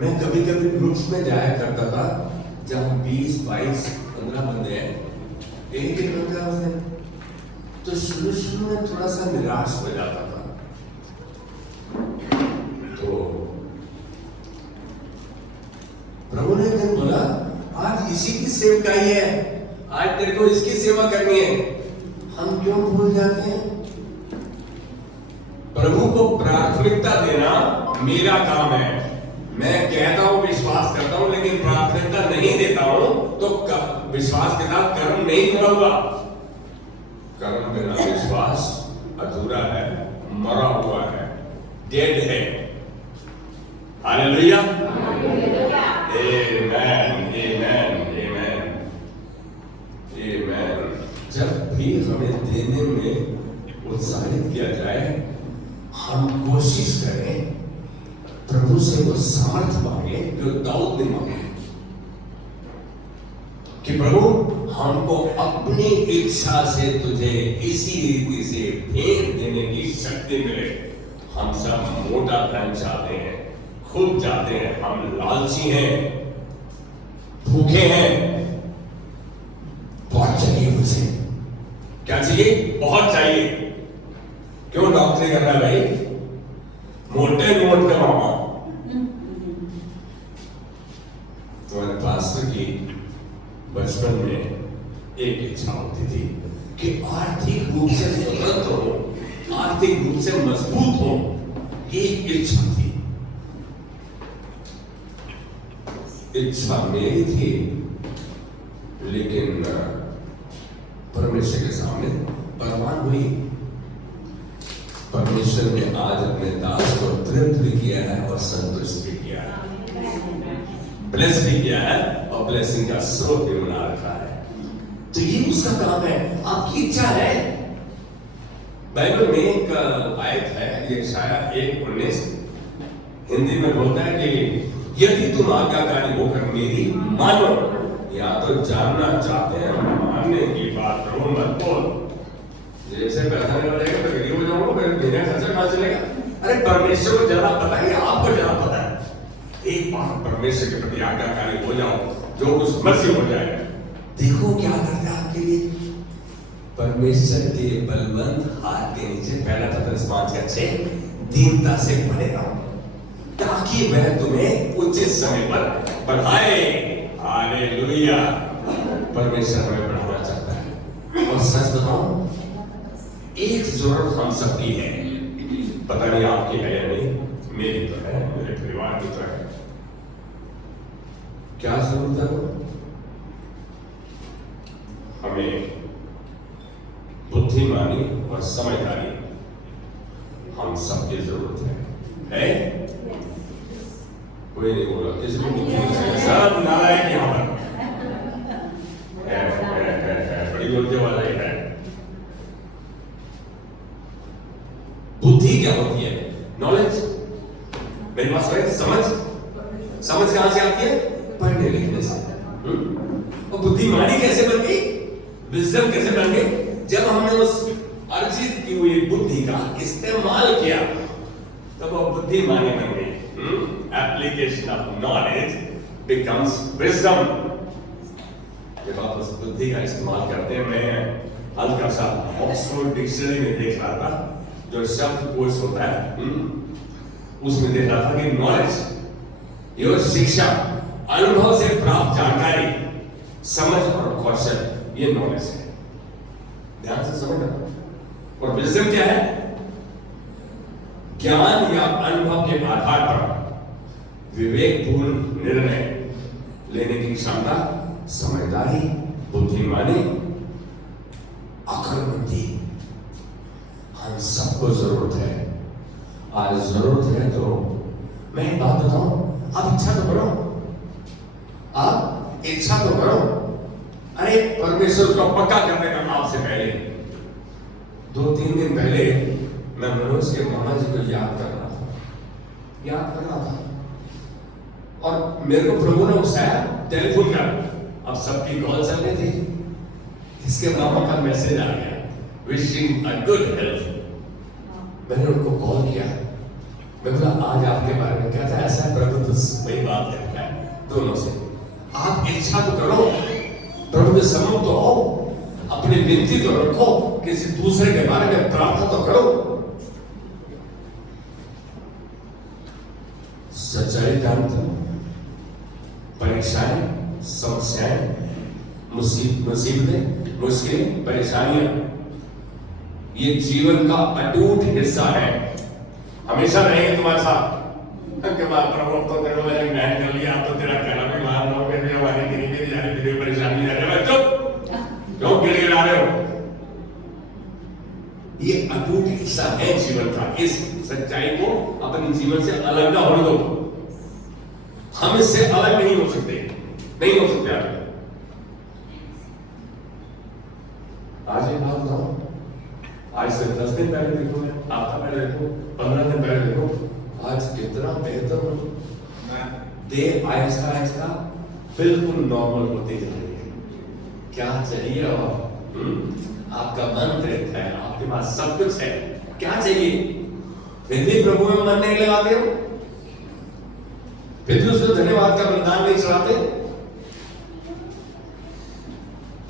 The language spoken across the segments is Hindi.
मैं कभी कभी ग्रुप्स में जाया करता था जब 20, 22, 15 बंदे हैं, एक एक बंदा उसने, तो शुरू में थोड़ा सा निराश हो जाता था। तो प्रभु ने दिन बोला, आज इसी की सेवकाई है, आज तेरे को इसकी सेवा करनी है। हम क्यों भूल जाते हैं? प्रभु को प्राथमिकता देना मेरा काम है। मैं कहता हूं विश्वास करता हूं, लेकिन प्राथमिकता नहीं देता हूं तो विश्वास के साथ कर्म नहीं जुड़ा हुआ। कर्म बिना विश्वास अधूरा है, मरा हुआ है, डेड है। हालेलुया, आमेन, आमेन, आमेन, आमेन। जब भी हमें देने में उत्साहित किया जाए, हम कोशिश करें प्रभु से वो सामर्थ मांगे जो दाऊद ने मांगे कि प्रभु हमको अपनी इच्छा से तुझे इसी रीति से फेर देने की शक्ति मिले। हम सब मोटा धन चाहते हैं, खुद चाहते हैं, हम लालची हैं, भूखे हैं, बहुत चाहिए मुझे। क्या चाहिए? बहुत चाहिए। क्यों डॉक्टरी करना भाई? मोटे नोट का मामा। तुम्हारे पास्टर की बचपन में एक इच्छा होती थी कि आर्थिक रूप से स्वतंत्र हो, आर्थिक रूप से मजबूत हो। एक इच्छा थी, इच्छा मेरी थी, लेकिन परमेश्वर के सामने परवान हुई। परमेश्वर ने आज अपने दास को तृप्त भी किया है और संतुष्ट भी किया है, ब्लेस भी किया है और ब्लेसिंग का स्रोत भी बना रखा है। तो ये उसका काम है, आपकी इच्छा है। बाइबल में एक आयत है, ये शायद 1:19 हिंदी में बोलता है कि यदि तुम आज्ञाकारी होकर मेरी मानो, या तो जानना चाहते हैं मानने की बात करो, मत बोल। जैसे पैसा नहीं बनेगा तो गरीब हो जाऊंगा, मेरे मेरा खर्चा कहां चलेगा? अरे परमेश्वर को ज्यादा पता है, आपको ज्यादा पता है। एक बार परमेश्वर के प्रति आज्ञाकारी हो जाओ, जो कुछ मर्जी हो जाए। देखो क्या करता है आपके लिए। परमेश्वर के बलवंत हाथ के नीचे, पहला पत्रस 5:6, दीनता से बने रहो ताकि वह तुम्हें उचित समय पर बढ़ाए। हालेलुया। परमेश्वर हमें बढ़ाना चाहता है। और सच बताऊं, एक जरूरत हम सबकी है, पता नहीं आपकी है या नहीं, मेरी तो है, मेरे परिवार की तो है। क्या जरूरत है? हमें बुद्धिमानी और समझदारी हम सबकी जरूरत है? कोई नहीं बोला, किसको सब नारायण यहां पर है, बड़ी बोलते वाला ही है। बुद्धि क्या होती है? नॉलेज। मेरी बात समझ, समझ कहां से आती है? पढ़ने लिखने से। और बुद्धिमानी कैसे बन गई? विजडम कैसे बन गई? जब हमने उस अर्जित की हुई बुद्धि का इस्तेमाल किया, तब वो बुद्धिमानी बन गई। Application of knowledge becomes wisdom. जब आप उस बुद्धि का इस्तेमाल करते हैं, मैं हल्का सा ऑक्सफोर्ड डिक्शनरी में देख रहा था, जो शब्द कोश होता है, उसमें देख रहा था कि नॉलेज, ये शिक्षा, अनुभव से प्राप्त जानकारी, समझ और कौशल, ये नॉलेज है। ध्यान से समझना। और विजडम क्या है? ज्ञान या अनुभव के आधार पर विवेकपूर्ण निर्णय लेने की क्षमता, समझदारी, बुद्धिमानी, अकलमंदी, हम सबको जरूरत है। आज जरूरत है तो मैं एक बात बताऊं, आप इच्छा तो करो, आप इच्छा तो करो। अरे परमेश्वर को पक्का करने का आपसे पहले 2-3 दिन पहले मैं मनोज के मामा जी को याद कर रहा था, और मेरे को प्रभु ने उठाया टेलीफोन कर। अब सबकी कॉल चल रही थी, इसके मामा का मैसेज आ गया, विशिंग अ गुड हेल्थ। मैंने उनको कॉल किया, मैं बोला आज आपके बारे में क्या था? ऐसा प्रभु तो वही बात में सम्मुख तो हो, अपनी विनती तो रखो, किसी दूसरे के बारे में प्रार्थना तो करो। सच्चाई जानते हो, परीक्षाएं, समस्याएं, मुसीबतें, मुश्किलें, परेशानियां ये जीवन का अटूट हिस्सा है, हमेशा रहेंगे तुम्हारे साथ। के बाद प्रभु तो तेरे मैंने ज्ञान कर लिया, अब तो तेरा कहना भी मान लो, मेरे हमारी गिरी मेरी जाने मेरी परेशानी आ रही है, चुप क्यों गिड़गिड़ा रहे हो? ये अटूट हिस्सा है जीवन का। इस सच्चाई को अपने जीवन से अलग ना होने दो। हम इससे अलग नहीं हो सकते, नहीं हो सकते। आज एक बात बताओ, आज से 10 दिन पहले देखो, हफ्ता पहले देखो, 15 दिन पहले देखो, आज कितना बेहतर हो। देह आहिस्ता आहिस्ता बिल्कुल नॉर्मल होती जा रही है। क्या चाहिए? और आपका मन तृप्त है, आपके पास सब कुछ है, क्या चाहिए? फिर भी प्रभु में मन नहीं लगाते हो, फिर भी उसको धन्यवाद का बलिदान नहीं चढ़ाते।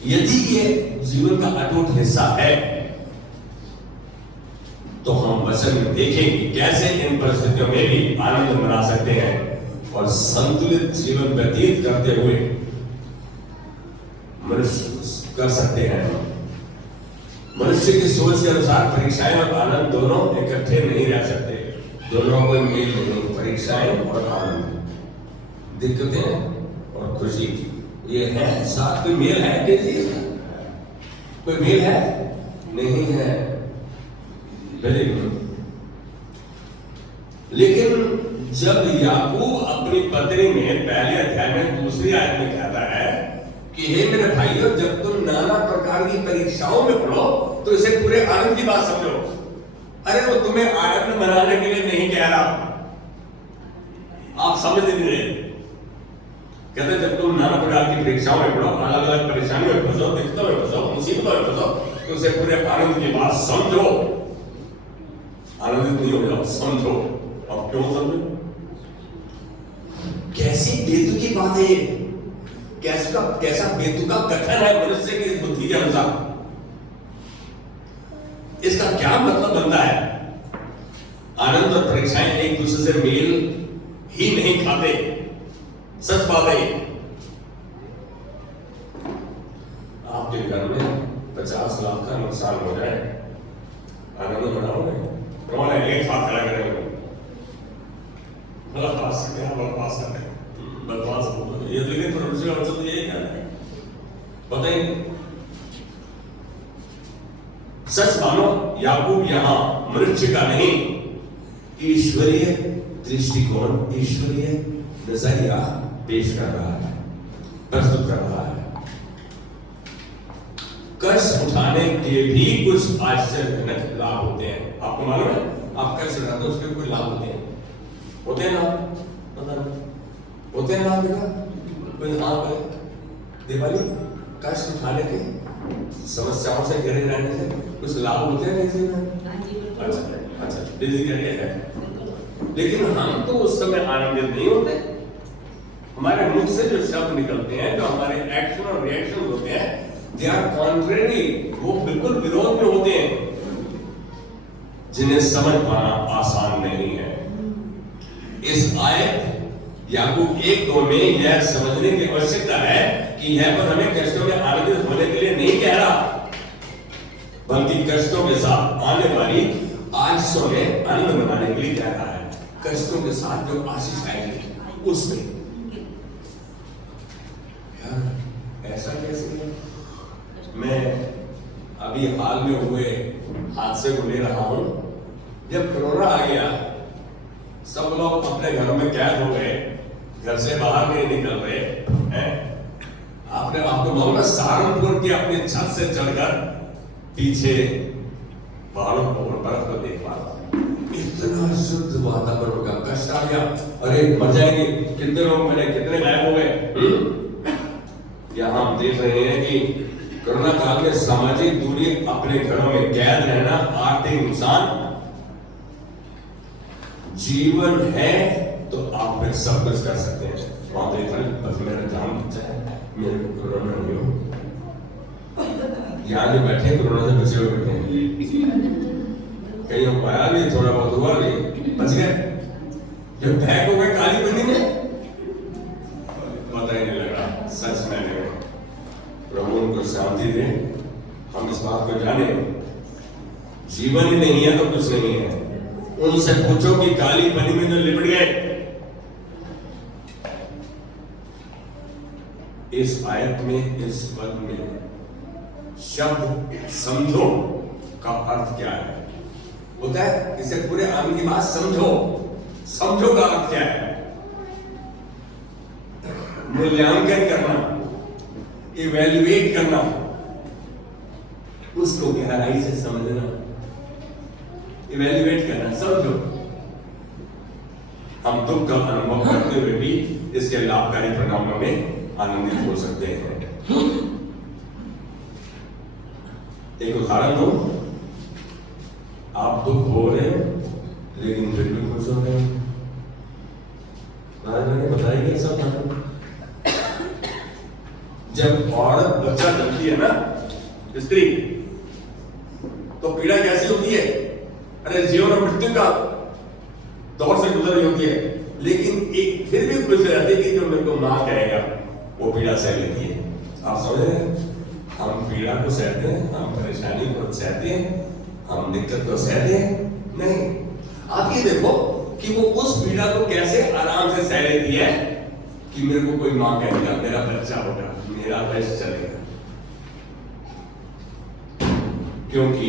यदि ये जीवन का अटूट हिस्सा है तो हम वचन में देखेंगे कैसे इन परिस्थितियों में भी आनंद मना सकते हैं और संतुलित जीवन व्यतीत करते हुए मनुष्य कर सकते हैं। मनुष्य की सोच के अनुसार परीक्षाएं और आनंद दोनों इकट्ठे नहीं रह सकते, दोनों को मेल नहीं। परीक्षाएं और आनंद, दिक्कतें और खुशी, ये है साथ में मेल है? कोई मेल है? नहीं है। लेकिन जब याकूब अपनी पत्री में पहले अध्याय में दूसरी आयत में कहता है कि हे मेरे भाइयों, जब तुम नाना प्रकार की परीक्षाओं में पड़ो तो इसे पूरे आनंद की बात समझो। अरे वो तुम्हें आनंद मनाने के लिए नहीं कह रहा, आप समझ नहीं रहे। कहते जब तुम नाना प्रकार की परीक्षाओं में पड़ो, अलग अलग परेशानियों में फंसो, दिक्कतों में फंसो, मुसीबतों में फंसो, तो उसे पूरे आनंद की बात समझो। आनंदित नहीं हो जाओ, समझो। अब क्यों समझो? कैसी बेतुकी बात है ये, कैसा बेतुका कथन है मनुष्य की बुद्धि के अनुसार। इसका क्या मतलब बनता है? आनंद और परीक्षाएं एक दूसरे से मेल ही नहीं खाते, सच बात है। आपके घर में 50 लाख का नुकसान हो जाए, आनंद मनाओगे? कौन है एक साथ खड़ा करेंगे? बदमाश क्या बदमाश है, बदमाश ये, लेकिन परमेश्वर का वचन यही कहना है, पता ही नहीं। सच मानो याकूब यहां मनुष्य का नहीं, ईश्वरीय दृष्टिकोण, ईश्वरीय नजरिया पेश कर रहा है, प्रस्तुत कर रहा है। कष्ट उठाने के भी कुछ आश्चर्यजनक लाभ होते हैं। आपको मालूम है? आप कष्ट उठाते हो उसके कोई लाभ होते हैं? होते हैं ना? पता नहीं होते हैं ना? बेटा कोई हाँ बोले, दिवाली कष्ट उठाने के, समस्याओं से घिरे रहने से कुछ लाभ होते हैं नहीं जीवन? अच्छा डिजिटली है। लेकिन हम तो उस समय आनंदित नहीं होते। हमारे मुख से जो शब्द निकलते हैं, जो हमारे एक्शन और रिएक्शन होते हैं, दे आर कॉन्ट्रेरी, वो बिल्कुल विरोध में होते हैं, जिन्हें समझ पाना आसान नहीं है। इस आयत याकूब 1:2 में यह समझने की आवश्यकता है कि यह पर हमें कष्टों में आनंदित होने के लिए नहीं कह रहा, बल्कि कष्टों के साथ आने वाली आशीषों में आनंद मनाने के लिए कह रहा है। कष्टों के साथ जो आशीष आएगी उसमें। यार ऐसा कैसे है? मैं अभी हाल में हुए हादसे को ले रहा हूं। जब कोरोना आ गया, सब लोग अपने घरों में कैद हो गए, घर से बाहर नहीं निकल रहे हैं। आपने आपको मालूम है, सहारनपुर की अपनी छत से चढ़कर पीछे पहाड़ों पर बर्फ को देख पा रहा, इतना शुद्ध वातावरण का। कष्ट आ गया, अरे मर जाएंगे, कितने लोग मिले, कितने गायब हो गए। यहां हम देख रहे हैं कि कोरोना काल में सामाजिक दूरी, अपने घरों में कैद रहना, आर्थिक नुकसान। जीवन है तो आप फिर सब कुछ कर सकते हैं। वहां देखा बस मेरा जान चाहे मेरे को कोरोना नहीं हो, यहाँ जो बैठे कोरोना से बचे हुए बैठे हैं, कहीं हम पाया नहीं, थोड़ा बहुत हुआ नहीं, बच गए। जब बैक हो गए काली बनी में, पता ही नहीं लगा। सच में प्रभु उनको शांति दे। हम इस बात को जाने, जीवन ही नहीं है तो कुछ नहीं है। उनसे पूछो कि काली बनी में तो लिपट गए। इस आयत में, इस पद में शब्द समझो का अर्थ क्या है होता है? इसे पूरे आम की बात समझो। समझो का अर्थ क्या है? मूल्यांकन करना, इवैल्यूएट करना, उसको गहराई से समझना, इवैल्यूएट करना, समझो। हम दुख का अनुभव करते हुए भी इसके लाभकारी परिणामों में आनंदित हो सकते हैं। एक उदाहरण दो, आप दुख हो रहे हैं लेकिन फिर भी खुश हो रहे हैं। मैंने बताया सब। जब औरत बच्चा जन्मती है ना, स्त्री, तो पीड़ा कैसी होती है? अरे जीवन और मृत्यु का दौर से गुजर रही होती है, लेकिन एक फिर भी खुश रहती है कि जो मेरे को मां कहेगा, वो पीड़ा सह लेती है। आप समझ रहे हैं? हम पीड़ा को सहते हैं, हम परेशानी को सहते हैं, हम दिक्कत को सहते हैं नहीं। आप ये देखो कि वो उस पीड़ा को कैसे आराम से सह लेती है कि मेरे को कोई मां कहेगा, मेरा बच्चा होगा, मेरा वैश चलेगा, क्योंकि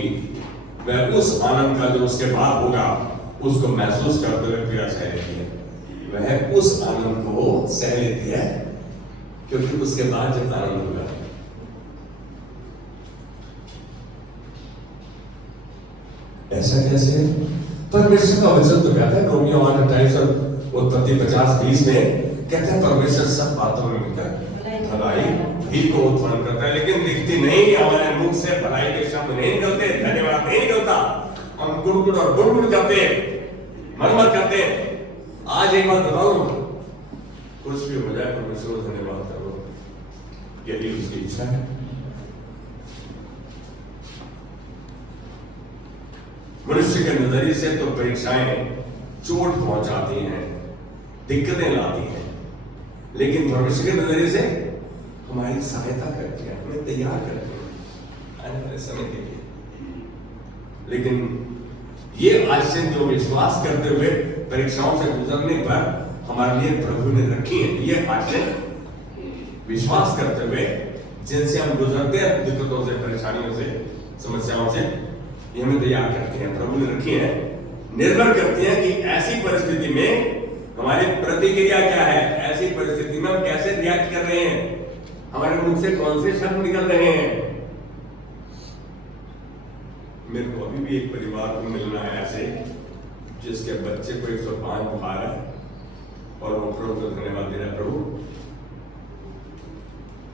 वह उस आनंद का जो उसके बाद होगा उसको महसूस करते हुए पीड़ा सह लेती है। वह उस आनंद को सह लेती है क्योंकि उसके बाद जब आनंद होगा। ऐसा कैसे? परमेश्वर का वचन तो कहता है, रोमियो 8:28 और उत्पत्ति 50:20 में कहता है परमेश्वर सब बातों में मिलकर भलाई ही को उत्पन्न करता है, लेकिन दिखती नहीं। हमारे मुख से भलाई के शब्द नहीं निकलते, धन्यवाद नहीं निकलता, हम गुड़गुड़ और गुड़गुड़ करते हैं, मरमर करते हैं। आज एक बात बताऊं, कुछ भी हो जाए परमेश्वर को धन्यवाद करो, यही उसकी इच्छा है। मनुष्य के नजरिए से तो परीक्षाएं चोट पहुंचाती हैं, दिक्कतें लाती हैं, लेकिन भविष्य के नजरिए से हमारी सहायता करती है, हमें तैयार करती है आने वाले समय के लिए। लेकिन ये आशीष जो विश्वास करते हुए परीक्षाओं से गुजरने पर हमारे लिए प्रभु ने रखी है, ये आशीष विश्वास करते हुए जिनसे हम गुजरते हैं, दिक्कतों से, परेशानियों से, समस्याओं से, ये हमें तैयार करते हैं, प्रभु ने रखी है। निर्भर करती है कि ऐसी परिस्थिति में हमारी प्रतिक्रिया क्या है, ऐसी परिस्थिति में हम कैसे रिएक्ट कर रहे हैं, हमारे मुख से कौन से शब्द निकल रहे हैं। मेरे को अभी भी एक परिवार को मिलना है ऐसे, जिसके बच्चे को 105 बुखार है और वो प्रभु को धन्यवाद दे रहा है, प्रभु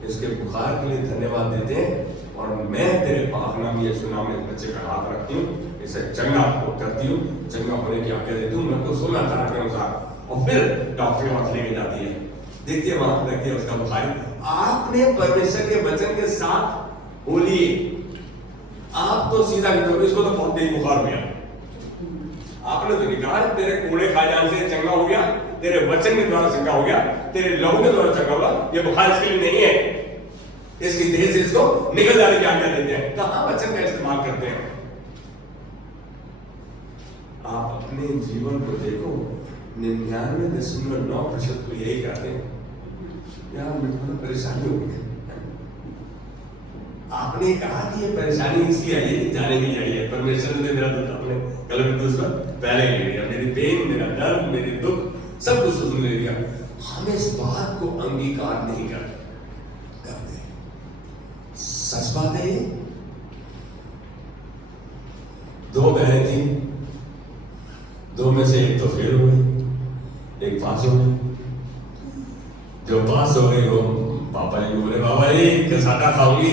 इसके बुखार के लिए धन्यवाद देते हैं, और मैं तेरे पाक नाम यीशु नाम में बच्चे का हाथ रखती हूँ, इसे चंगा करती हूँ, चंगा होने की आज्ञा देती हूँ, मेरे को 16 तारीख के अनुसार, और फिर डॉक्टर के पास लेके जाती है, देखती है वहां पर देखती है उसका बुखार। आपने परमेश्वर के वचन के साथ बोलिए, आप तो सीधा कहते इसको तो बहुत तेज बुखार हो गया, आपने तो नहीं कहा तेरे कूड़े खाए जाने से चंगा हो गया, तेरे वचन के द्वारा चंगा हो गया, तेरे लहू के द्वारा चंगा हुआ, ये बुखार इसके लिए नहीं है, इसकी देह से इसको निकल जाने की आज्ञा देते हैं। कहां वचन का इस्तेमाल करते हैं? आप अपने जीवन को देखो, 99.9% तो यही कहते हैं, यार मेरे को परेशानी हो गई। आपने कहा कि ये परेशानी इसलिए आई है, जाने की आई है, परमेश्वर ने मेरा दुख अपने कलम में दूसरा पहले ले लिया, मेरी पेन, मेरा दर्द, मेरे दुख सब कुछ उसने ले लिया। हम इस बात को अंगीकार नहीं करते। सच बात है ये। 2 बहनें थी, 2 में से एक तो फेल हो गई, एक पास हो गई। जो पास हो गई वो पापा जी बोले, बाबा जी कसाटा खाऊंगी,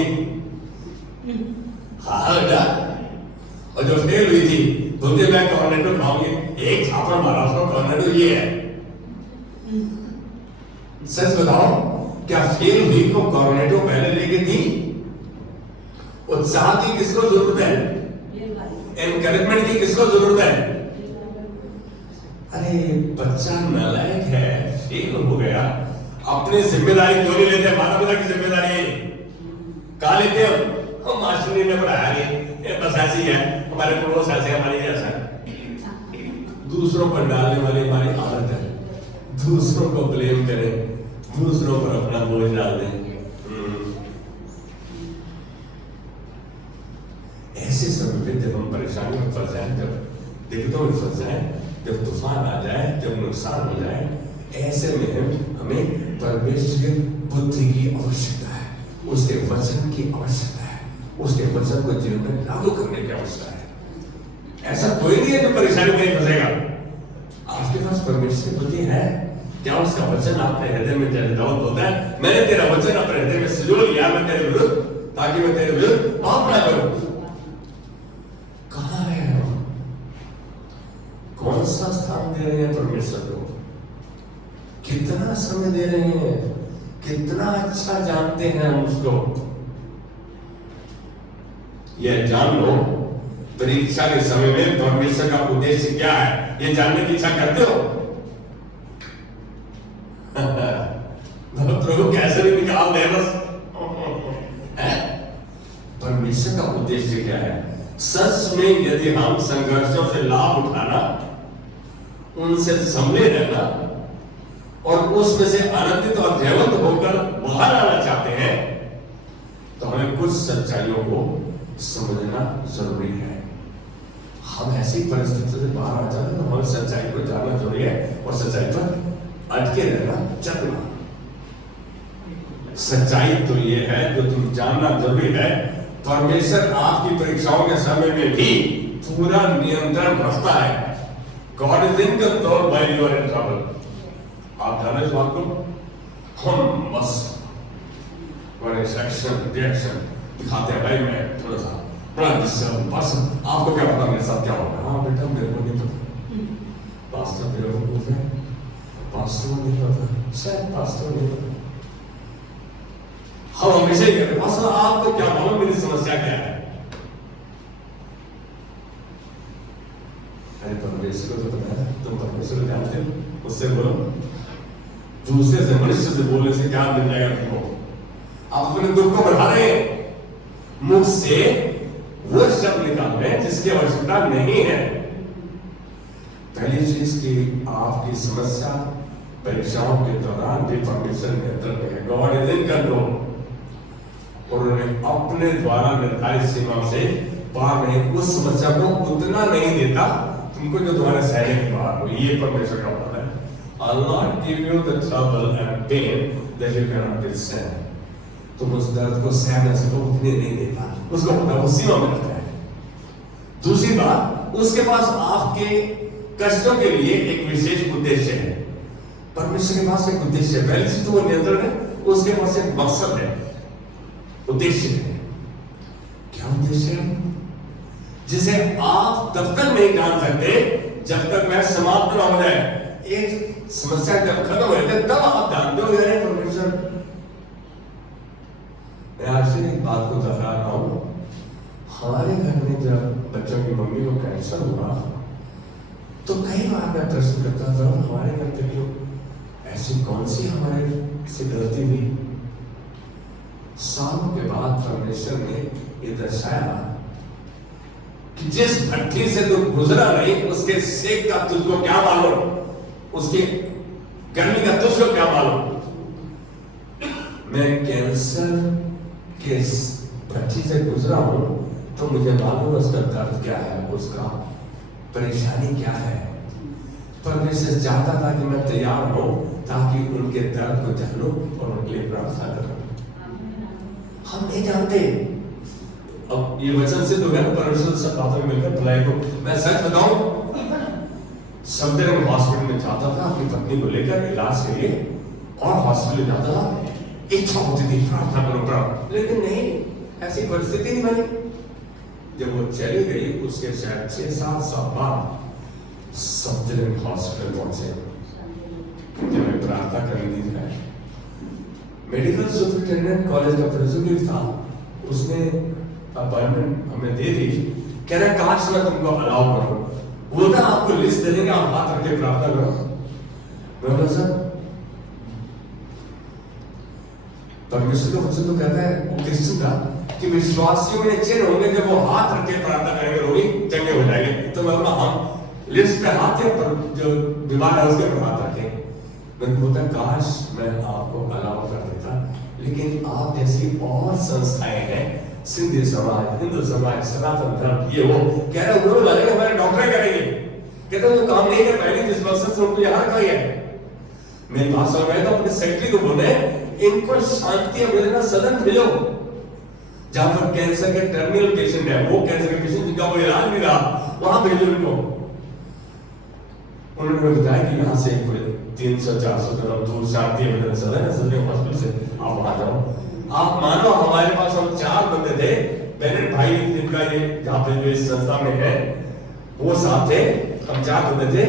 हाँ बेटा, और जो फेल हुई थी बोलते मैं कॉर्नेटो खाऊंगी, एक छापड़ मारा उसको, कॉर्नेटो ये है। सच बताओ, क्या फेल हुई को कॉर्नेटो पहले लेके दी उत्साह की किसको जरूरत है? एनकरेजमेंट की किसको जरूरत है? अरे बच्चा नालायक है, फेल हो गया, अपनी जिम्मेदारी क्यों नहीं लेते? माता पिता की जिम्मेदारी कहां लेते हो? हम मास्टर ने पढ़ाया नहीं, बस ऐसी है, हमारे पड़ोस ऐसे, हमारी ऐसा है। दूसरों पर डालने वाली हमारी आदत है, दूसरों को ब्लेम करें, दूसरों पर अपना बोझ डाल दें। ऐसे समय पे जब हम परेशानी में फंस जाए, जब दिक्कतों में फंस जाए, जब तूफान आ जाए, जब नुकसान हो जाए, ऐसे में हमें परमेश्वर की बुद्धि की आवश्यकता है, उसके वचन की आवश्यकता है, उसके वचन को जीवन में लागू करने की आवश्यकता है। ऐसा कोई नहीं है जो परेशानी में नहीं फंसेगा। आपके पास परमेश्वर की बुद्धि है क्या? उसका वचन आपके हृदय में जलदावत होता है, मैंने तेरा वचन अपने हृदय में सजो लिया, मैं तेरे विरुद्ध, ताकि मैं तेरे विरुद्ध पाप ना करूं। कहां है हम? कौन सा स्थान दे रहे हैं परमेश्वर को? कितना समय दे रहे हैं? कितना अच्छा जानते हैं हम उसको? यह जान लो, परीक्षा के समय में परमेश्वर का उद्देश्य क्या है, ये जानने की इच्छा करते हो? प्रभु कैसे भी निकाल दे बस। परमेश्वर का उद्देश्य क्या है? सच में यदि हम संघर्षों से लाभ उठाना, उनसे संभले रहना और उसमें से आनंदित और जयवंत होकर बाहर आना चाहते हैं, तो हमें कुछ सच्चाइयों को समझना जरूरी है। हम ऐसी परिस्थितियों से बाहर आ जाते हैं तो हमें सच्चाई को जानना जरूरी है और सच्चाई पर अटके रहना, चलना। सच्चाई तो ये है जो तुम जानना जरूरी है, परमेश्वर आपकी परीक्षाओं के समय में भी पूरा नियंत्रण रखता है। God is in control while you are in trouble. आप जाने इस बात को? हम बस एक्शन रिएक्शन दिखाते हैं, भाई मैं थोड़ा सा बड़ा डिस्टर्ब, बस आपको क्या पता मेरे साथ क्या होगा? हाँ बेटा मेरे को नहीं पता, पास्टर मेरे को पूछ रहे, पास्टर को नहीं पता, शायद पास्टर नहीं पता। हम हमेशा ही कहते पास्टर आपको क्या मालूम मेरी समस्या क्या है? अरे परमेश्वर को तो पता है, तुम परमेश्वर को जानते हो, उससे बोलो। दूसरे से, मनुष्य से बोलने से क्या मिल जाएगा तुमको? आप अपने दुख को बढ़ा रहे हैं, मुख से वो शब्द निकाल रहे हैं जिसकी आवश्यकता नहीं है। पहली चीज की आपकी समस्या परीक्षाओं के दौरान भी परमेश्वर नियंत्रण में है। गॉड इज इन कंट्रोल और उन्हें अपने द्वारा निर्धारित सीमा से पार नहीं, उस समस्या को उतना नहीं देता तुमको जो तुम्हारे सहने के बाहर हो। ये परमेश्वर का वादा है। I'll not give you the trouble and pain that you cannot withstand. तुम उस दर्द को सहने से उतने नहीं देता, उसको पता वो सीमा में रखता है। दूसरी बात, उसके पास आपके कष्टों के लिए एक विशेष उद्देश्य है। परमेश्वर के पास एक उद्देश्य है। पहली चीज तो वो नियंत्रण है, उसके पास एक मकसद है, उद्देश्य है। क्या उद्देश्य है? जिसे आप तब तक नहीं जान सकते जब तक वह समाप्त न हो जाए। एक समस्या जब खत्म हो जाए तब आप जानते हो यार परमेश्वर। मैं आपसे एक बात को दोहरा रहा हूं, हमारे घर में जब बच्चों की मम्मी को कैंसर हुआ तो कई बार मैं प्रश्न करता था, हमारे घर पे क्यों ऐसी कौन सी हमारे से गलती हुई? सालों के बाद परमेश्वर ने ये दर्शाया कि जिस भट्टी से तू गुजरा नहीं उसके सेक का तुझको क्या मालूम, उसकी गर्मी का तुझको क्या मालूम। मैं कैंसर के भट्टी से गुजरा हूं तो मुझे मालूम उसका दर्द क्या है, उसका परेशानी क्या है। परमेश्वर चाहता था कि मैं तैयार हूं ताकि उनके दर्द को जानूं और उनके लिए प्रार्थना करूं। हम नहीं जानते। अब ये वचन से तो मैं परमेश्वर सब बातों में मिलकर भलाई को, मैं सच बताऊं, सब दिन हॉस्पिटल में जाता था अपनी पत्नी को लेकर इलाज के लिए, और हॉस्पिटल जाता था, इच्छा होती थी प्रार्थना करो, लेकिन नहीं, ऐसी परिस्थिति नहीं बनी। जब वो चली गई उसके शायद 6-7 साल बाद सब दिन हॉस्पिटल पहुंचे, जब प्रार्थना करनी थी। मेडिकल सुपरिटेंडेंट कॉलेज का प्रिंसिपल था, उसने अपॉइंटमेंट हमें दे दी, कह रहे काश मैं तुमको अलाउ करूं, वो ना आपको लिस्ट दे देंगे, आप हाथ रख के प्रार्थना करो। मैं बोला सर परमेश्वर का वचन तो कहता है वो क्रिश्चियन का कि विश्वासियों में चिन्ह होंगे जब वो हाथ रख के प्रार्थना करेंगे, रोगी चंगे हो जाएंगे। तो मैं बोला हम लिस्ट पे हाथ है पर जो बीमार है उसके पर हाथ रखें। मैंने बोला काश मैं आपको अलाउ कर देता, लेकिन आप जैसी और संस्थाएं हैं, सिंधी समाज, हिंदू समाज, सनातन धर्म, ये वो कह रहे उन्होंने लगेगा हमारे डॉक्टर करेंगे, कहते वो काम नहीं कर पाएंगे जिस मकसद से उनको यहाँ रखा है। मेरी बात समझ में तो अपने सेक्रेटरी को बोले इनको शांति मिलना सदन भेजो जहां पर कैंसर के टर्मिनल पेशेंट है, वो कैंसर के पेशेंट जिनका वो इलाज नहीं रहा, वहां भेजो इनको। उन्होंने बताया कि यहाँ से 300-400 कदम दूर शांति मिलन सदन है, सदन हॉस्पिटल से आप वहां जाओ। आप मानो हमारे पास हम 4 बंदे थे, बेनेट भाई जिनका ये जहाँ पे जो इस संस्था में है वो साथ थे, हम 4 बंदे थे।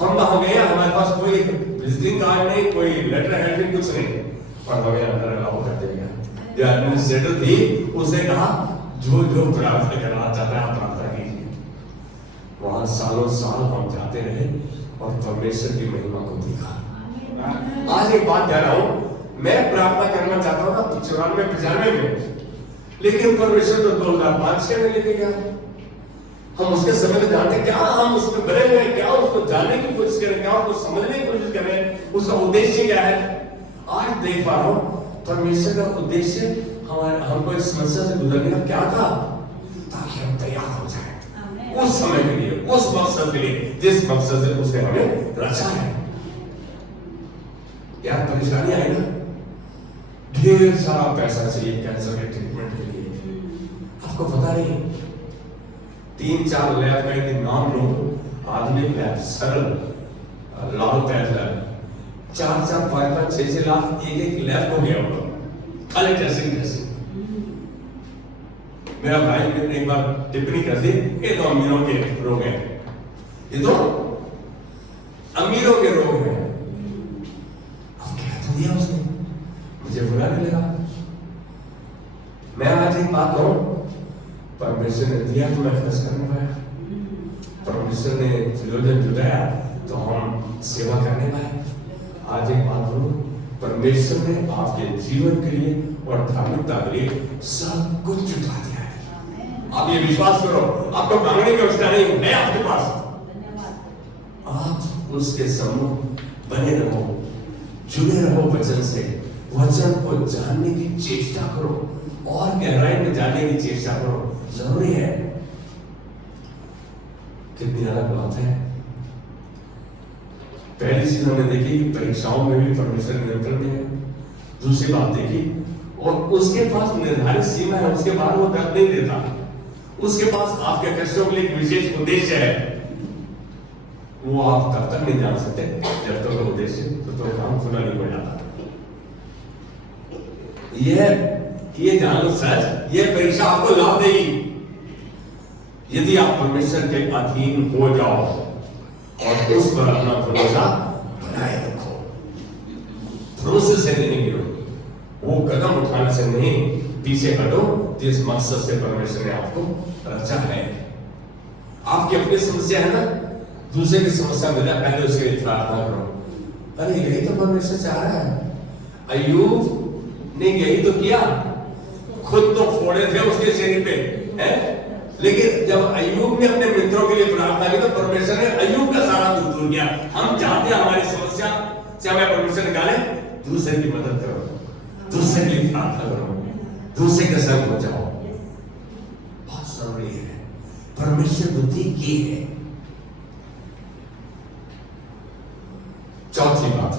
हम वहां गए, हमारे पास कोई विजिटिंग कार्ड नहीं, कोई लेटर हेड नहीं, कुछ नहीं, और हमें अंदर अलाउ कर दिया। जो एडमिनिस्ट्रेटर थी उसने कहा जो जो प्रार्थना करना चाहता है आप प्रार्थना कीजिए। वहां सालों साल हम जाते रहे और परमेश्वर की महिमा को देखा। आज एक बात कह रहा हूं, मैं प्रार्थना करना चाहता हूं ना 94-95 में, लेकिन परमेश्वर तो 2005-06 में लेके गया। हम उसके समय में जानते क्या हम उसमें बने हुए, क्या उसको जानने की कोशिश करें, क्या उसको समझने की कोशिश करें, उसका उद्देश्य क्या है। आज देख पा रहा हूं परमेश्वर का उद्देश्य हमारे हमको इस समस्या से गुजरने का क्या था, ताकि हम तैयार हो जाए उस समय के लिए, उस मकसद के लिए जिस मकसद से उसने हमें रचा है। यार परेशानी आई ना, ढेर सारा पैसा चाहिए कैंसर के ट्रीटमेंट के लिए। आपको पता नहीं 3-4 लैब का एक नाम लो, आधुनिक लैब, सरल लाल पैच लैब, 4-4, 5-5, 6-6 लाख एक लैब हो गया होगा खाली टेस्टिंग। मेरा भाई ने एक बार टिप्पणी कर दी, ये तो अमीरों के रोग हैं, ये तो अमीरों के रोग हैं। अब क्या तो दिया उसने, मुझे बुरा नहीं लगा। मैं आज एक बात कहूं, परमेश्वर ने दिया तो मैं खर्च करने पाया, परमेश्वर ने प्रयोजन जुटाया तो हम सेवा करने पाए। आज एक बात बोलूं, परमेश्वर ने आपके जीवन के लिए और धार्मिकता के लिए सब कुछ जुटा दिया है। आप ये विश्वास करो, आपको मांगने की आवश्यकता नहीं है आपके पास। आप उसके सम्मुख बने रहो, जुड़े रहो वचन से, वचन को जानने की चेष्टा करो और गहराई में जानने की चेष्टा करो, जरूरी है। कितनी अलग बात है। पहली चीज हमने देखी कि परीक्षाओं में भी परमेश्वर नियंत्रण में है। दूसरी बात देखी, और उसके पास निर्धारित सीमा है, उसके बाद वो दर्द नहीं देता। उसके पास आपके कष्टों के लिए एक विशेष उद्देश्य है, वो आप तब तक नहीं जान सकते जब तक वो उद्देश्य तो काम पूरा नहीं हो जाता। ये जान लो सच, ये परीक्षा आपको लाभ देगी यदि आप परमेश्वर के अधीन हो जाओ और उस पर अपना भरोसा बनाए रखो। भरोसे से नहीं गिरो, वो कदम उठाने से नहीं पीछे हटो जिस मकसद से परमेश्वर ने आपको रचा है। आपकी अपनी समस्या है ना, दूसरे की समस्या मिला, पहले उसके लिए प्रार्थना करो। अरे यही तो परमेश्वर चाह रहा है। अय्यूब ने यही तो किया, खुद तो फोड़े थे उसके शरीर पे है, लेकिन जब अय्यूब ने अपने मित्रों के लिए प्रार्थना की तो परमेश्वर ने अय्यूब का सारा दुख दूर किया। हम चाहते हैं हमारी समस्या से हमें परमेश्वर निकाले, दूसरे की मदद करो, दूसरे के लिए प्रार्थना करो, दूसरे के संग हो जाओ। बहुत जरूरी है, परमेश्वर बुद्धि की है। चौथी बात,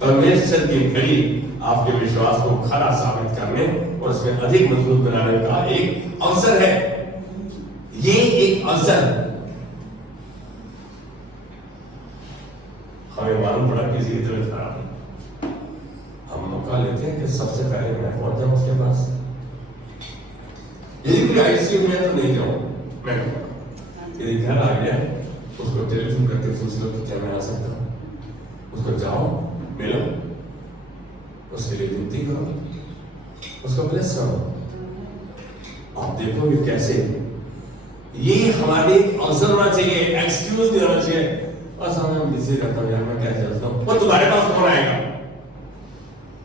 परमेश्वर की घड़ी आपके विश्वास को खरा साबित करने और उसमें अधिक मजबूत बनाने का एक अवसर है। ये एक अवसर हमें मालूम पड़ा किसी की तबीयत खराब है, हम मौका लेते हैं कि सबसे पहले मैं पहुंच जाऊं उसके पास। यदि कोई आईसीयू में तो नहीं जाऊं, मैं यदि घर आ गया उसको टेलीफोन करके पूछ लो कि क्या मैं आ सकता हूं, उसको जाओ मिलो, उसके लिए विनती करो, उसको ब्लेस करो। आप देखोगे कैसे ये हमारे अवसर होना चाहिए, एक्सक्यूज नहीं होना चाहिए। और समय में बिजी रहता हूँ यार, मैं क्या चलता हूँ। और तुम्हारे पास कौन आएगा?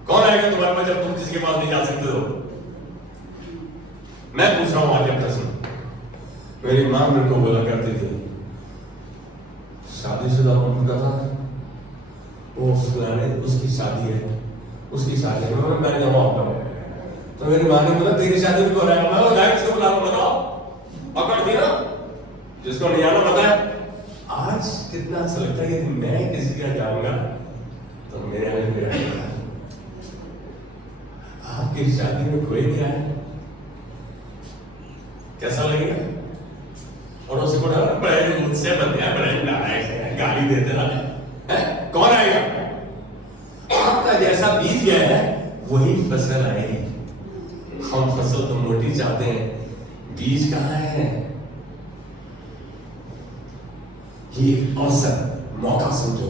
कौन आएगा तुम्हारे पास जब तुम किसी के पास नहीं जा सकते हो? मैं पूछ रहा हूं आज प्रश्न। मेरी मां मेरे को बोला करती थी, शादीशुदा उम्र का था वो, उसकी शादी है, उसकी शादी है, मैं जवाब कर। तो मेरी मां ने बोला तेरी शादी को रहा है, मैं लाइफ से बुला बताओ, पकड़ दी ना, जिसको नहीं आना पता है। आज कितना अच्छा लगता है कि मैं किसी का जाऊंगा तो मेरे यहाँ भी आएगा। आपकी शादी में कोई नहीं आया, कैसा लगेगा? और उसे को बड़े मुझसे बनते हैं, बड़े नारायण है, गाली देते हैं, कौन आएगा? आपका जैसा बीज गया है वही फसल आएगी। हम फसल तो मोटी चाहते हैं, बीज कहाँ है? ये अवसर, मौका समझो।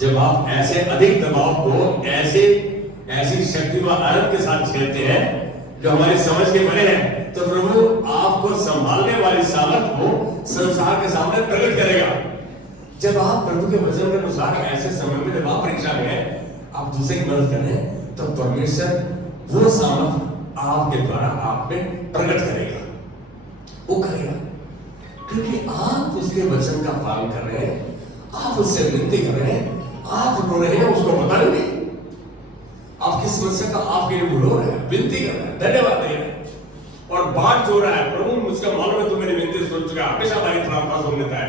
जब आप ऐसे अधिक दबाव को ऐसी शक्ति व आनंद के साथ खेलते हैं जो हमारी समझ के परे है, तो प्रभु आपको संभालने वाली सामर्थ्य को संसार के सामने प्रकट करेगा। जब आप प्रभु के वचन के अनुसार ऐसे समय में जब आप परीक्षा में हैं, आप दूसरे की मदद करें, तो परमेश्वर वो सामर्थ्य आपके द्वारा आप में प्रकट करेगा। वो करेगा क्योंकि आप उसके वचन का पालन कर रहे हैं, आप उससे विनती कर रहे हैं, आप रो रहे हैं, उसको बता रहे हैं, आपकी समस्या का आपके लिए रो रहे हैं, विनती कर रहे हैं, धन्यवाद दे रहे हैं, और बात जो रहा है, प्रभु मुझका मालूम है, तू मेरी विनती सुन चुका, हमेशा हमारी प्रार्थना सुन लेता है,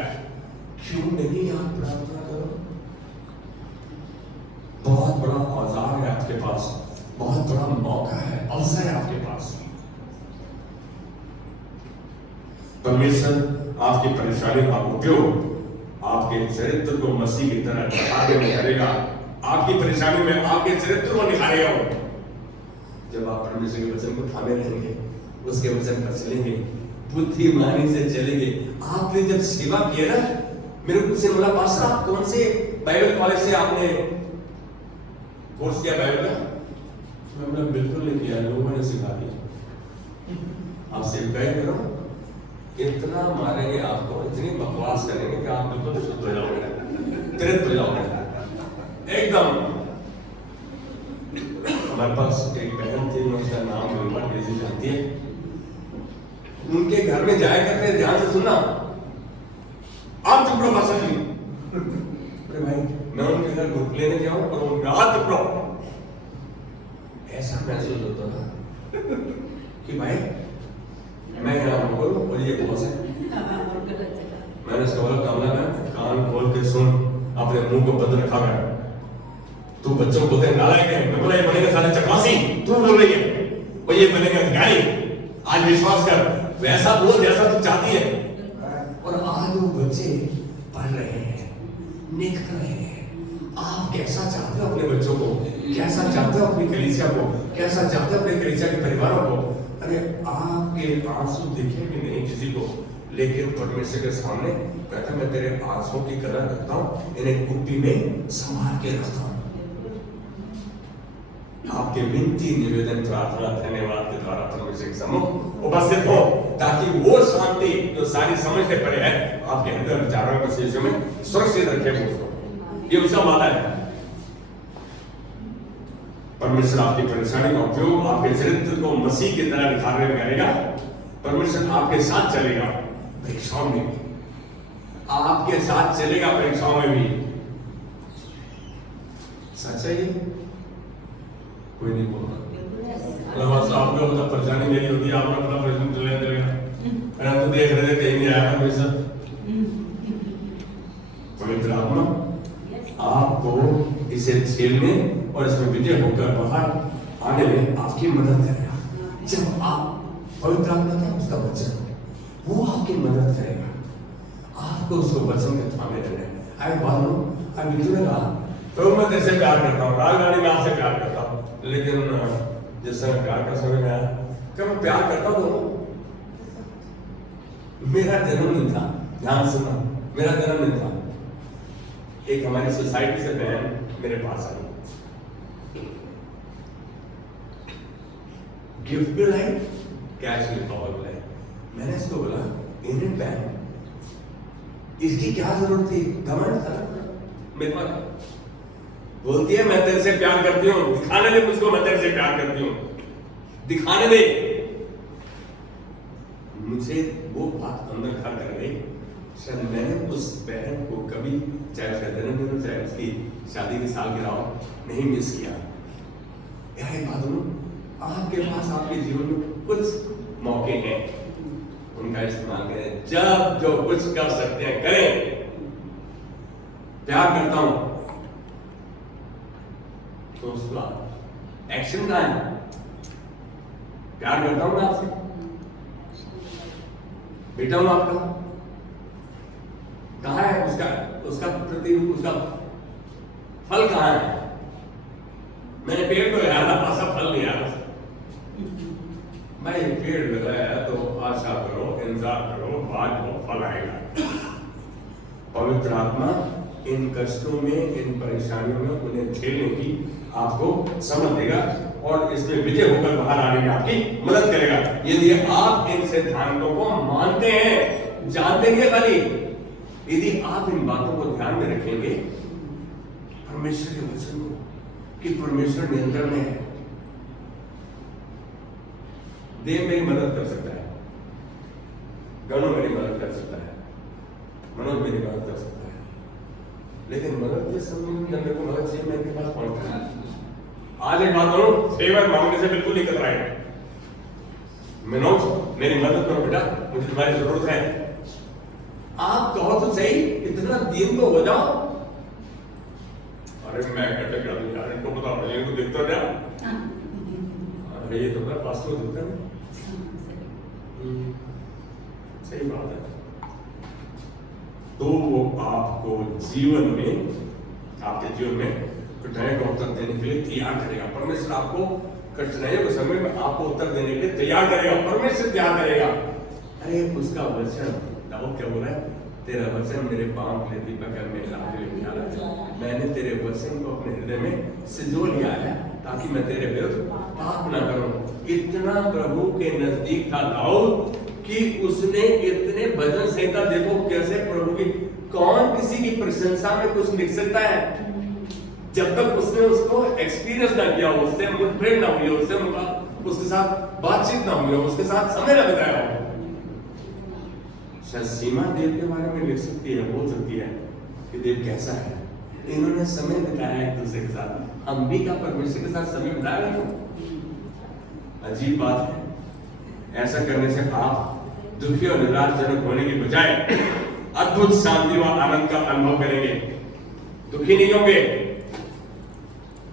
क्यों नहीं आप प्रार्थना करो? बहुत बड़ा औजार है आपके पास, बहुत बड़ा मौका है, अवसर है आपके पास। परमेश्वर आपकी परेशानी का उपयोग आपके चरित्र को मसीह की तरह आगे में करेगा। आपकी परेशानी में आपके चरित्र को निखारेगा वो। जब आप परमेश्वर के वचन को थामे रहेंगे, उसके वचन पर चलेंगे, बुद्धिमानी से चलेंगे। आपने जब सेवा किया ना, मेरे को से बोला पास्टर आप कौन से बाइबल कॉलेज से आपने कोर्स किया बाइबल का? मैं बोला बिल्कुल नहीं किया, लोगों ने सिखा दिया। आप सेवकाई करो, इतना मारेंगे आपको, इतनी बकवास करेंगे कि आप बिल्कुल शुद्ध हो जाओगे, तृप्त हो जाओगे एकदम। हमारे पास एक बहन थी, उसका नाम निर्मला डेजी जानती है, उनके घर में जाया करते हैं, ध्यान से सुनना, आप चुप रहो भाषा जी। अरे भाई मैं उनके घर बुक लेने जाऊं और उनका हाथ चुप रहो, ऐसा महसूस होता था कि भाई मैं यहाँ बोलूं और ये बॉस है। मैंने उसको बोला कमला में कान खोल के सुन, अपने मुंह को बंद रखा कर, तू बच्चों को बोलते नालायक है। मैं बोला ये बनेगा सारे चपरासी, तू बोल रही है, और ये बनेगा अधिकारी। आज विश्वास कर, वैसा बोल जैसा तू चाहती है। और आज वो बच्चे पढ़ रहे हैं, निखर रहे हैं। आप कैसा चाहते हो अपने बच्चों को, कैसा चाहते हो अपनी कलीसिया को, कैसा चाहते हो अपने कलीसिया के परिवारों को? अरे आपके आंसू दिखे भी नहीं किसी को, लेकिन परमेश्वर के सामने कहता मैं तेरे आंसू की कदर करता हूं, इन्हें कुप्पी में संभाल के रखता हूं। आपके विनती, निवेदन, प्रार्थना, धन्यवाद के द्वारा परमेश्वर के सम्मुख उपस्थित हो, ताकि वो शांति जो सारी समझ से परे है आपके अंदर विचारों को शीशे में सुरक्षित रखे उसको। ये उसका वादा है। परमेश्वर आपकी परेशानी का उपयोग आपके चरित्र को मसीह की तरह निखारने में करेगा। परमेश्वर आपके साथ चलेगा परीक्षाओं में भी, आपके साथ चलेगा परीक्षाओं में भी। सच है ये, कोई नहीं बोल रहा। आप लोग मतलब परेशानी मेरी होती है, आप लोग अपना प्रश्न चले जाएगा, तो देख रहे थे कहीं नहीं आया परमेश्वर। पवित्र आत्मा आपको इसे झेलने और इसमें विजय होकर बाहर आने में आपकी मदद करेगा। जब आप पवित्र आत्मा का उसका वचन, वो आपकी मदद करेगा। आपको उसको वचन के थामे रहना है। बात लो, अब निकलेगा तो मैं तेरे से प्यार करता हूँ, राजधानी में आपसे प्यार करता हूँ, लेकिन जिस समय प्यार का समय आया, क्या मैं प्यार करता हूँ? मेरा जन्म नहीं था, ध्यान सुना, मेरा जन्म नहीं था। एक हमारी सोसाइटी से बहन मेरे पास आई, गिफ्ट भी लाई, कैश में पावर बोला। मैंने इसको बोला इंडियन बैंक, इसकी क्या जरूरत थी? घमंड था मेरे पास। बोलती है मैं तेरे से प्यार करती हूँ, दिखाने दे मुझको मैं तेरे से प्यार करती हूँ, दिखाने दे। मुझे वो बात अंदर घर कर गई। शायद मैंने उस बहन को कभी, चाहे उसका जन्मदिन हो चाहे उसकी शादी की सालगिरह हो, नहीं मिस किया। यार एक बात बोलूं, आपके पास आपके जीवन में कुछ मौके हैं, उनका इस्तेमाल करें। जब जो कुछ कर सकते हैं करें। प्यार करता हूं तो उसका एक्शन का है। प्यार करता हूं मैं आपसे, बेटा हूं आपका, कहां है उसका प्रतिरूप, उसका फल कहां है? मैंने पेड़ को लगाया था, पासा फल नहीं आया। भाई पेड़ लगाया तो आशा करो, इंतजार करो, बाद में फल आएगा। पवित्र आत्मा इन कष्टों में, इन परेशानियों में उन्हें झेलने की आपको समझ देगा और इसमें विजय होकर बाहर आने में आपकी मदद करेगा, यदि आप इन सिद्धांतों को मानते हैं, जानते हैं खाली। यदि आप इन बातों को ध्यान में रखेंगे, परमेश्वर के वचन को, कि परमेश्वर नियंत्रण में है। देव मेरी मदद कर सकता है, गणों मेरी मदद कर सकता है, मनोज मेरी मदद कर सकता है, लेकिन मदद के समय मेरे को मदद चाहिए, मैं इनके पास पहुंचता है। आज एक बात करूं, फेवर मांगने से बिल्कुल नहीं कतराए। मनोज मेरी मदद करो बेटा, मुझे तुम्हारी जरूरत है। आप कहो तो सही, इतना दिन तो हो जाओ। अरे मैं कहते क्या यार, इनको बताओ, इनको दिखता क्या? अरे ये तो मैं पास में दिखता है। सही बात है। तो वो आपको जीवन में, आपके जीवन में कठिनाइयों का उत्तर देने के लिए तैयार करेगा। परमेश्वर आपको कठिनाइयों के समय में आपको उत्तर देने के लिए तैयार करेगा, परमेश्वर तैयार करेगा। अरे उसका वचन, दाऊद क्या बोला है? तेरा वचन मेरे पांव के लिए दीपक है, मेरे राह के लिए उजाला है। मैंने तेरे वचन को अपने हृदय में सिजो लिया है, ताकि मैं तेरे विरुद्ध पाप ना करूं। इतना प्रभु के नजदीक था दाऊद कि उसने इतने भजन संहिता, देखो कैसे प्रभु की, कौन किसी की प्रशंसा में कुछ लिख सकता है जब तक उसने उसको एक्सपीरियंस ना किया, उससे मुठभेड़ ना हुई, उसके साथ बातचीत ना हुई, उसके साथ समय ना बिताया हो। शायद सीमा देव के बारे में लिख सकती है, बोल सकती है कि देव कैसा है, इन्होंने समय बिताया एक दूसरे के साथ। हम भी क्या परमेश्वर के साथ समय बिता रहे हैं? अजीब बात है। ऐसा करने से आप दुखी और निराशजनक होने की बजाय अद्भुत शांति व आनंद का अनुभव करेंगे, दुखी नहीं होंगे।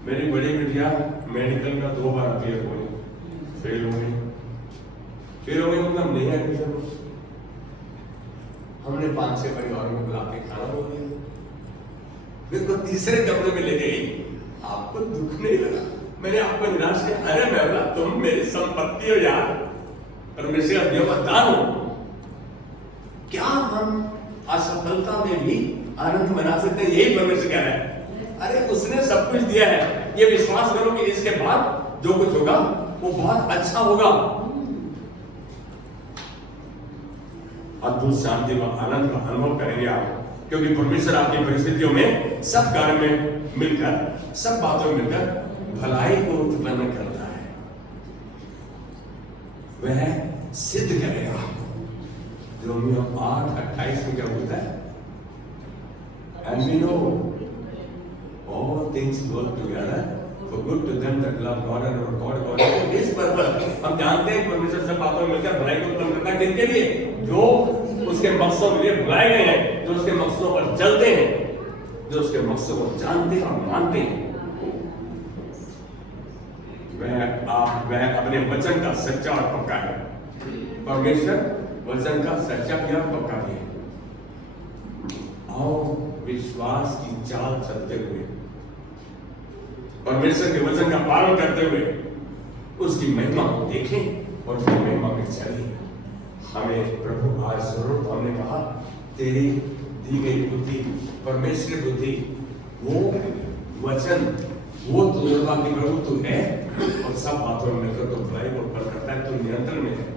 मेरी बड़ी बिटिया मेडिकल का 2 बार क्लियर हो गई, फेल हो गई। फेल हो गई मतलब नहीं एडमिशन, हमने 5-6 परिवारों में बुला के खाना बोल दिया, मेरे को तीसरे कमरे में ले गई। आपको दुख नहीं लगा? मैंने आपको निराश किया? अरे मैं बोला तुम मेरी संपत्ति हो यार, परमेश्वर का दिया दान हो। क्या हम असफलता में भी आनंद मना सकते हैं? यही परमेश्वर कह रहा है। अरे उसने सब कुछ दिया है, ये विश्वास करो कि इसके बाद जो कुछ होगा वो बहुत अच्छा होगा। अद्भुत शांति व आनंद का अनुभव करेंगे आप, क्योंकि परमेश्वर आपकी परिस्थितियों में, सब कार्य में मिलकर, सब बातों में मिलकर भलाई को उत्पन्न करता है। वह सिद्ध करेगा आपको। रोमियो 8:28 में क्या बोलता है? And we know all things work together for good to them that love God and are called according to His purpose। हम जानते हैं परमेश्वर सब बातों में मिलकर भलाई को उत्पन्न करता है। किनके लिए? जो उसके मकसदों के लिए बुलाए गए हैं, जो उसके मकसदों पर चलते हैं, जो उसके मकसदों को जानते हैं और मानते हैं। वह अपने वचन का सच्चा और पक्का है। परमेश्वर वचन का सच्चा भी और पक्का भी है। आओ विश्वास की चाल चलते हुए, परमेश्वर के वचन का पालन करते हुए उसकी महिमा को देखें और उसकी महिमा में चलें। हमें प्रभु आज जरूर, हमने कहा तेरी दी गई बुद्धि, परमेश्वर बुद्धि, वो वचन वो तुझे बाकी प्रभु तू है और सब बातों में मिलकर तो भलाई को उत्पन्न करता है, तू नियंत्रण में है।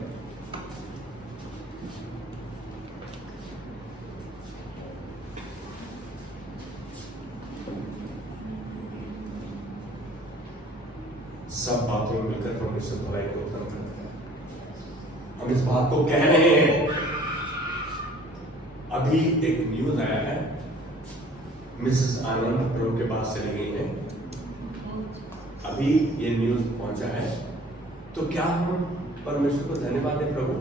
सब बातों में मिलकर परमेश्वर भलाई को उत्पन्न करता है। हम इस बात को कह रहे हैं। अभी एक न्यूज आया है, मिसेस आनंद प्रभु के पास चली गई है, अभी ये न्यूज पहुंचा है। तो क्या हम परमेश्वर को धन्यवाद दें प्रभु,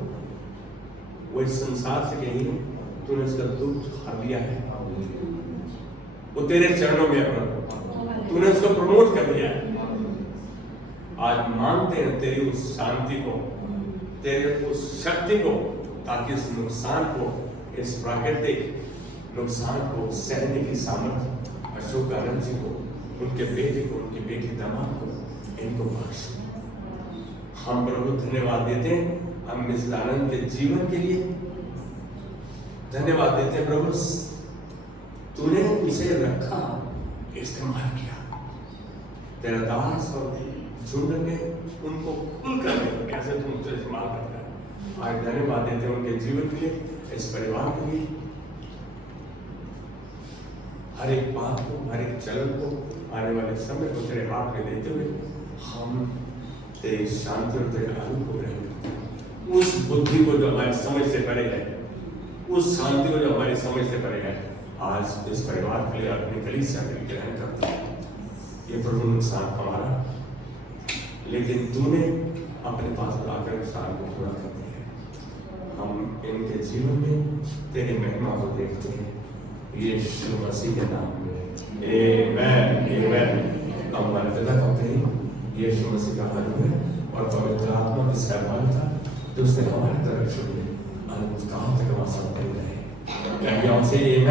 वो इस संसार से गई है, तूने उसका दुख हर दिया है, वो तेरे चरणों में है प्रभु, तूने उसको प्रमोट कर दिया है। आज मानते हैं तेरी उस शांति को, तेरे उस शक्ति को, ताकि इस नुकसान को, इस प्राकृतिक नुकसान को सहने की सामर्थ्य अशोक आनंद जी को, उनके बेटे को, उनकी बेटी दामाद को, इनको बख्श। हम प्रभु धन्यवाद देते हैं, हम मिस आनंद के जीवन के लिए धन्यवाद देते हैं प्रभु, तूने उसे रखा, इस्तेमाल किया। तेरा दास और झुंड ने उनको खुलकर कैसे तुम उसे इस्तेमाल करता है। आज धन्यवाद देते हैं उनके जीवन के लिए, इस परिवार के लिए, हर एक बात को, हर एक चलन को, आने वाले समय को तेरे हाथ में देते हुए हम तेरी शांति और तेरे आनंद को ग्रहण करते हैं। उस बुद्धि को जो हमारी समझ से परे है, उस शांति को जो हमारी समझ से परे है, आज इस परिवार के लिए अपनी कलीसिया के लिए ग्रहण करते हैं। ये प्रभु नुकसान हमारा, लेकिन तूने अपने पास बुलाकर नुकसान को पूरा कर दिया है। हम इनके जीवन में तेरी महिमा को देखते हैं, यीशु मसीह के नाम में आमेन आमेन। हम हमारे पिता कहते हैं यीशु मसीह का नाम है और पवित्र आत्मा की सहभागिता जो उसने हमारे तरफ छोड़ी है, अनंत काल तक हमारे साथ रहे। आमेन आमेन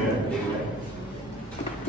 आमेन।